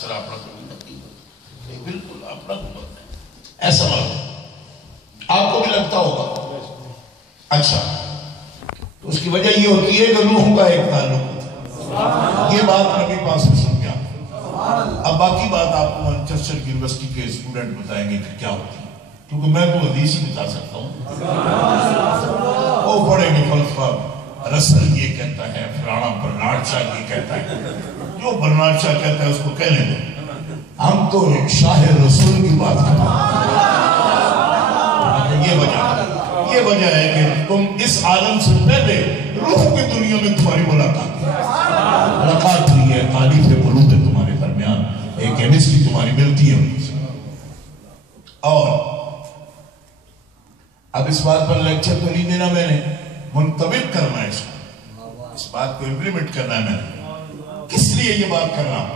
سر اپنا کوئی نہیں، بالکل اپنا کوئی نہیں ایسا بات آپ کو بھی لگتا ہوگا. اچھا تو اس کی وجہ یہ ہوتی ہے کہ روحوں کا ایک تعلق. یہ بات نبی پاک سے سن گیا. اب باقی بات آپ کو مانچسٹر یونیورسٹی کے اسٹوڈنٹ بتائیں گے کہ کیا ہوتی ہے، کیونکہ میں تو حدیث ہی بتا سکتا ہوں. وہ پڑھیں گے فلسفہ، رسل یہ کہتا ہے، فلانا برنارڈ شاہ یہ کہتا ہے. جو برنارڈ شاہ کہتا ہے اس کو کہنے دو، ہم تو شاہ رسول کی بات کرتے ہیں. یہ وجہ ہے کہ تم اس عالم سے پہلے روح کی دنیا میں تمہاری ملاقات ہوئی ہے. تعریف قلوب ہے تمہارے درمیان، ایک کیمسٹری تمہاری ملتی ہے. اور اب اس بات پر لیکچر تو نہیں دینا میں نے، منطبق کرنا ہے اس بات کو امپلیمنٹ کرنا ہے. میں نے کس لیے یہ بات کر رہا ہوں؟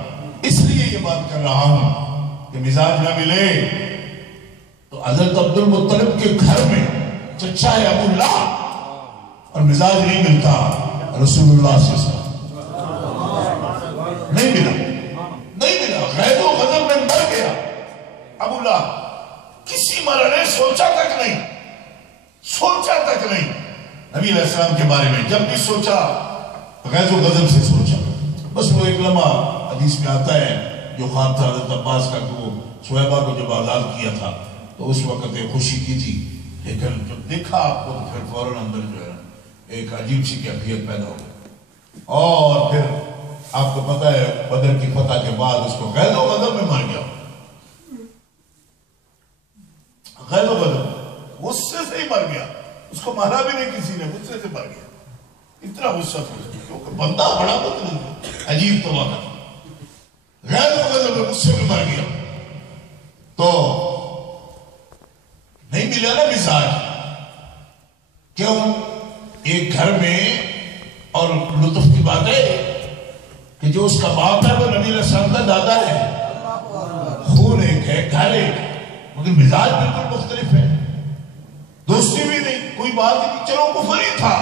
اس لیے یہ بات کر رہا ہوں کہ مزاج نہ ملے تو حضرت عبد المطلب کے گھر میں چچا ہے ابو اللہ اور مزاج نہیں ملتا رسول اللہ سے نہیں ملا. غیر و غضب میں مر گیا ابو اللہ. کسی مرا نے سوچا تک نہیں نبی علیہ السلام کے بارے میں. جب بھی سوچا غیر و غضب سے سوچا. بس وہ ایک لمحہ حدیث میں آتا ہے جو خواب تھا حضرت عباس کا کہ وہ سویبہ کو جب آزاد کیا تھا تو اس وقت ایک خوشی کی تھی، لیکن جب دیکھا آپ کو تو پھر فوراً اندر جو ہے ایک عجیب سی کیفیت پیدا ہو گئی. اور پھر آپ کو پتا ہے بدر کی فتح کے بعد اس کو غیر و غضب میں مار گیا. غیر و غضب غصے سے ہی مر گیا. اس کو مارا بھی نہیں کسی نے، غصے سے مر گیا. اتنا غصہ تھا کیونکہ بندہ بڑا مطلب عجیب تو واقع غیر و غضب میں غصے میں مر گیا. تو نہیں ملا نا مزاج. کیوں؟ ایک گھر میں اور لطف کی بات ہے کہ جو اس کا باپ ہے وہ نبی علیہ السلام کا دادا ہے. خون ایک ہے، گھر ایک، مگر مزاج بالکل مختلف ہے. دوستی بھی نہیں، کوئی بات نہیں. چلو کفر ہی تھا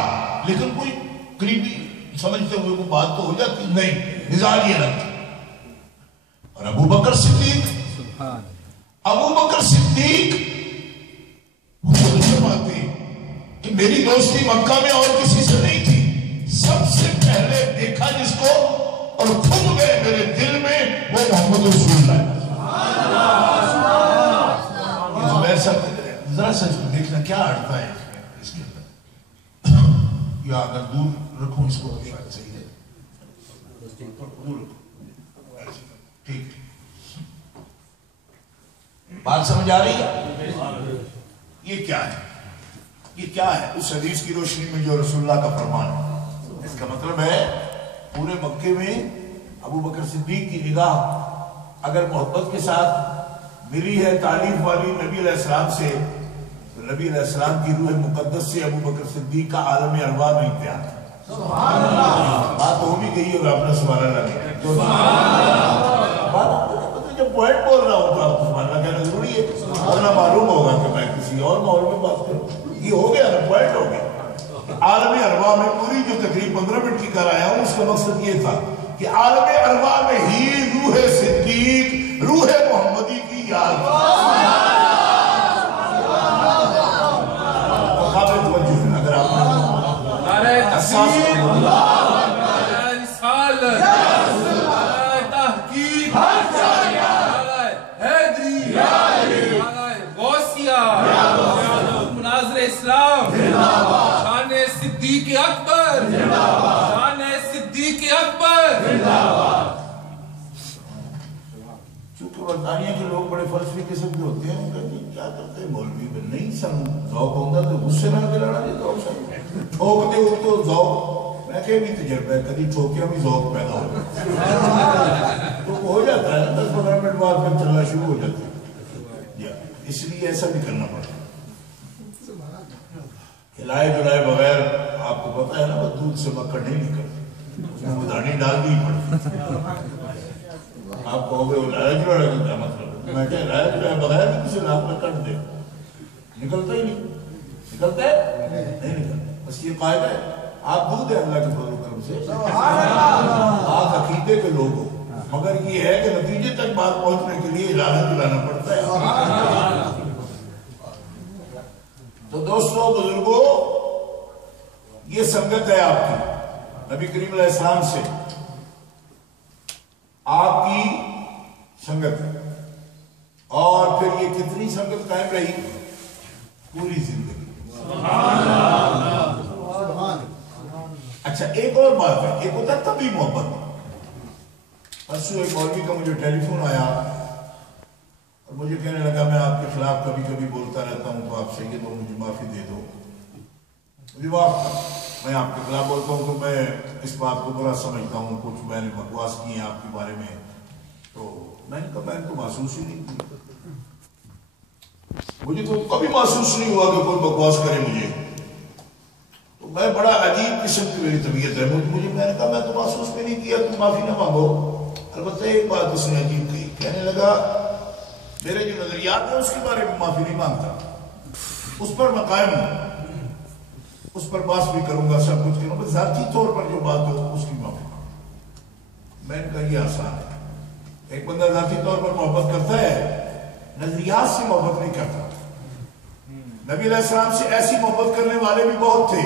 لیکن کوئی قریبی سمجھتے ہوئے کوئی بات تو ہو جاتی نہیں. مزاج یہ لگتا. اور ابو بکر صدیق خود فرماتے کہ میری دوستی مکہ میں اور کسی سے نہیں تھی، سب سے پہلے دیکھا جس کو اور خود گئے میرے دل میں وہ محمد رسول اللہ. ذرا سچ کو دیکھنا کیا اڑتا ہے اس کے اندر. یا اگر دور رکھوں اس کو شاید صحیح ہے. ٹھیک بات سمجھ آ رہی ہے؟ یہ کیا ہے اس حدیث کی روشنی میں جو رسول اللہ کا فرمان ہے. اس کا مطلب ہے پورے مکے میں ابو بکر صدیق کی نگاہ اگر محبت کے ساتھ ملی ہے تعریف والی نبی علیہ السلام سے، تو نبی علیہ السلام کی روح مقدس سے ابو بکر صدیق کا عالم ارواح میں اتحاد ہے. بات ہو بھی گئی اور اپنا سبحان اللہ جب پوائنٹ بول رہا ہوں تو آپ کو سبحان اللہ کہنا ضروری ہے، ورنہ معلوم ہوگا کہ میں کسی اور ماحول میں بات کروں. یہ ہو گیا نا، پوائنٹ ہو گیا. عالم ارواح میں پوری جو تقریب 15 منٹ کی کر آیا ہوں اس کا مقصد یہ تھا کہ عالم ارواح میں ہی روح صدیق، روح محمدی کی یاد قابل توجہ ہے. اگر آپ شان صدیق اکبر، شان صدیق اکبر. چونکہ برطانیہ کے لوگ بڑے فلسفی قسم کے ہوتے ہیں، کیا کرتے ہیں مولوی میں نہیں سن ذوق ہوتا تو غصے نہ دلانا نہیں ذوق سن ٹھوک دے تو ذوق. میں کہ بھی تجربہ ہے کبھی ٹھوکیاں بھی ذوق پیدا ہو جاتا ہے. 10-15 منٹ بعد پھر چلنا شروع ہو جاتا ہے. اس لیے ایسا بھی کرنا پڑتا ہے. ہلائے جلائے بغیر آپ کو پتا ہے نا وہ دودھ سے مکڑ نہیں نکلتی، وہ دانی ڈال دی پڑتی. آپ کہو گے ہلائے جلائے کا کیا مطلب؟ میں کہ ہلائے جلائے بغیر بھی کسی ناک میں کٹ دے نکلتا ہی نہیں. نکلتا ہے نہیں نکلتا. بس یہ قاعدہ ہے. آپ دودھ ہے اللہ کے فضل و کرم سے، آپ عقیدے کے لوگ ہو، مگر یہ ہے کہ نتیجے تک بات پہنچنے کے لیے اعلان دلانا پڑتا ہے. تو دوستوں بزرگوں یہ سنگت ہے آپ کی نبی کریم علیہ السلام سے آپ کی سنگت ہے. اور پھر یہ کتنی سنگت قائم رہی پوری زندگی. اچھا ایک اور بات ہے, ایک ہوتا ہے طبی محبت. پرسوں ایک مولوی کا مجھے ٹیلی فون آیا اور مجھے کہنے لگا میں آپ کے خلاف کبھی کبھی بولتا رہتا ہوں تو آپ سید ہو, مجھے معافی دے دو. مجھے معاف, میں آپ کے خلاف بولتا ہوں تو میں اس بات کو برا سمجھتا ہوں, کچھ میں نے بکواس کی ہیں آپ کے بارے میں, تو میں نے کہا میں نے تو محسوس ہی نہیں کی, مجھے تو کبھی محسوس نہیں ہوا کہ کوئی بکواس کرے مجھے. تو میں بڑا عجیب قسم کی میری طبیعت ہے, مجھے میں نے کہا میں تو محسوس بھی نہیں کیا, تم معافی نہ مانگو. البتہ ایک بات اس نے عجیب کہی, کہنے لگا میرے جو نظریات ہیں اس کے بارے میں معافی نہیں مانگتا, اس پر میں قائم ہوں, اس پر بات بھی کروں گا, سب کچھ کروں گا, ذاتی طور پر جو بات ہو اس کی معافی مانگوں. میں نے کہا یہ آسان ہے. ایک بندہ ذاتی طور پر محبت کرتا ہے, نظریات سے محبت نہیں کرتا. نبی علیہ السلام سے ایسی محبت کرنے والے بھی بہت تھے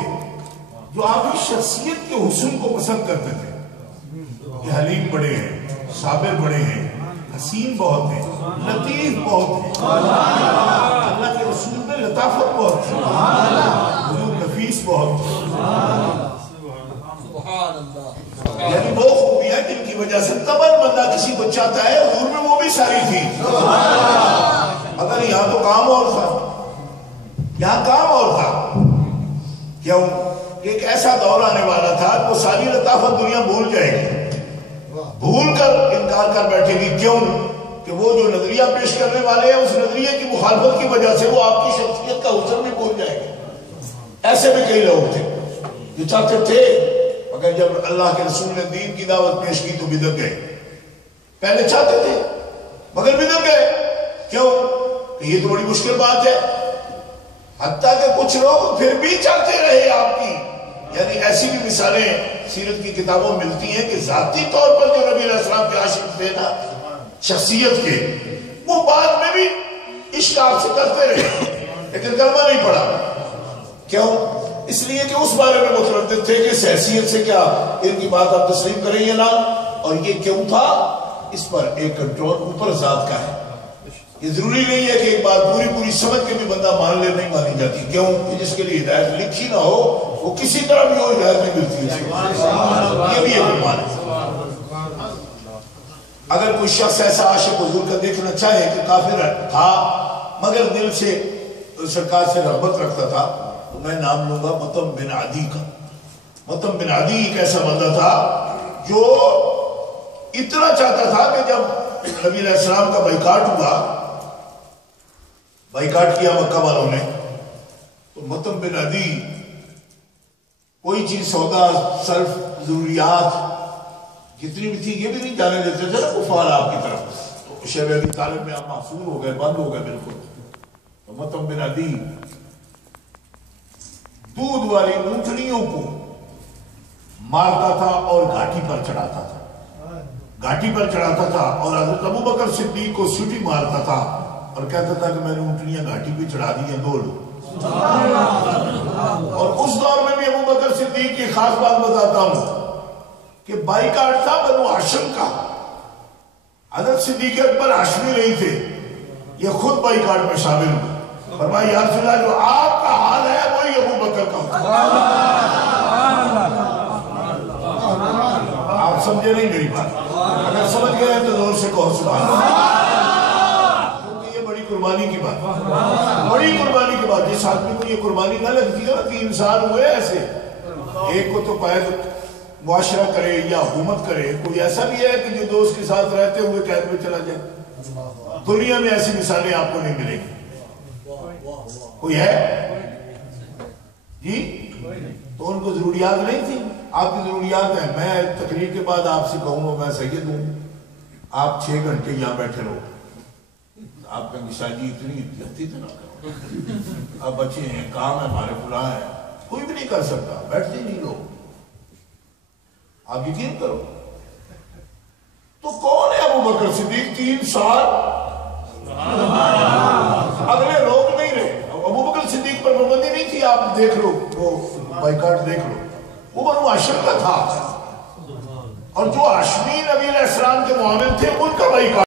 جو آپ کی شخصیت کے حسن کو پسند کرتے تھے. یہ حلیم بڑے ہیں, صابر بڑے ہیں, حسین بہت ہیں, لطیف بہت ہیں, اللہ کے رسول میں لطافت بہت ہے, حضور نفیس بہت ہے. یعنی وہ خوبیاں جن کی وجہ سے تمام بندہ کسی کو چاہتا ہے, حضور میں وہ بھی ساری تھی. اگر یہاں تو کام اور تھا, یہاں کام اور تھا. کیوں؟ ایک ایسا دور آنے والا تھا وہ ساری لطافت دنیا بھول جائے گی, بھول کر انکار کر بیٹھے گی. کیوں کہ وہ جو نظریہ پیش کرنے والے ہیں اس نظریے کی مخالفت کی وجہ سے وہ آپ کی شخصیت کا حسن بھی بھول جائے گے. ایسے بھی کئی لوگ تھے جو چاہتے تھے, مگر جب اللہ کے رسول نے دین کی دعوت پیش کی تو بدک گئے. پہلے چاہتے تھے مگر بدک گئے. کیوں کہ یہ تو بڑی مشکل بات ہے. حتیٰ کہ کچھ لوگ پھر بھی چاہتے رہے آپ کی. یعنی ایسی بھی مثالیں سیرت کی کتابوں میں ملتی ہیں کہ ذاتی طور پر جو نبی علیہ السلام کے عاشق تھے نا شخصیت کے, وہ بعد میں بھی عشق آپ سے کرتے رہے لیکن کلمہ نہیں پڑا. کیوں؟ اس لیے کہ اس بارے میں متردد تھے کہ اس حیثیت سے کیا ان کی بات آپ تسلیم کریں یا نہ. اور یہ کیوں تھا؟ اس پر ایک کنٹرول اوپر ذات کا ہے. یہ ضروری نہیں ہے کہ ایک بات پوری سمجھ کے بھی بندہ مان لے, نہیں مانی جاتی. کیوں کہ جس کے لیے ہدایت لکھی نہ ہو وہ کسی طرح بھی ہو ہدایت نہیں ملتی ہے. یہ بھی ایک ایمان ہے. اگر کوئی شخص ایسا عاشق حضور کا دیکھنا چاہے کہ کافر تھا مگر دل سے سرکار سے رغبت رکھتا تھا, تو میں نام لوں گا مطعم بن عدی کا. مطعم بن عدی ایک ایسا بندہ تھا جو اتنا چاہتا تھا کہ جب نبی علیہ السلام کا بائیکاٹ ہوا, بائیکاٹ کیا مکہ والوں نے, تو مطعم بن عدی کوئی چیز سودا صرف ضروریات کتنی بھی تھی یہ بھی نہیں جانے دیتے تھے نا کفار آپ کی طرف. تو شیب ابی طالب میں آپ محصور ہو گئے, بند ہو گئے بالکل. تو مطعم بن عدی دودھ والی اونٹنیوں کو مارتا تھا اور گھاٹی پر چڑھاتا تھا, گھاٹی پر چڑھاتا تھا, اور حضرت ابو بکر صدیق کو سیٹی مارتا تھا اور کہتا تھا کہ میں نے اونٹنیاں گھاٹی پہ چڑھا دی ہیں, دو لو. اور اس دور میں بھی ابو بکر صدیق کی خاص بات بتاتا ہوں کہ بائیکاٹ تھا بنو ہاشم کا. حضرت صدیق اکبر ہاشمی نہیں تھے, یہ خود بائیکاٹ میں شامل ہوئے. فرمایا یا رسول اللہ جو آپ کا حال ہے وہی ابو بکر کا. آپ سمجھے نہیں میری بات؟ اگر سمجھ گئے تو زور سے کہو سبحان اللہ. کیونکہ یہ بڑی قربانی کی بات, بڑی قربانی کی بات. جس آدمی کو یہ قربانی نہ لگتی ہے نا کہ انسان ہوئے ایسے, ایک کو تو قید معاشرہ کرے یا حکومت کرے, کوئی ایسا بھی ہے کہ جو دوست کے ساتھ رہتے ہوئے قید میں چلا جائے. دنیا میں ایسی مثالیں آپ کو نہیں ملیں گی. کوئی ہے جی؟ تو ان کو ضروریات نہیں تھی, آپ کی ضروریات ہیں. میں تقریر کے بعد آپ سے کہوں گا میں سید ہوں, آپ 6 گھنٹے یہاں بیٹھے رہو. آپ کا نشان جی اتنی جلدی تو نہ کرو, اب بچے ہیں, کام ہے, ہمارے فلاں ہے, کوئی بھی نہیں کر سکتا, بیٹھتے نہیں لوگ. آپ یقین کرو. تو کون بکر صدیق 3 سال اگلے روک نہیں رہے. ابو بکر صدیق پر پابندی نہیں تھی. آپ دیکھ لو وہ بائیکاٹ دیکھ لو, وہ بنو ہاشم کا تھا, اور جو ہاشمی نبی علیہ السلام کے معاون تھے ان کا بائیکاٹ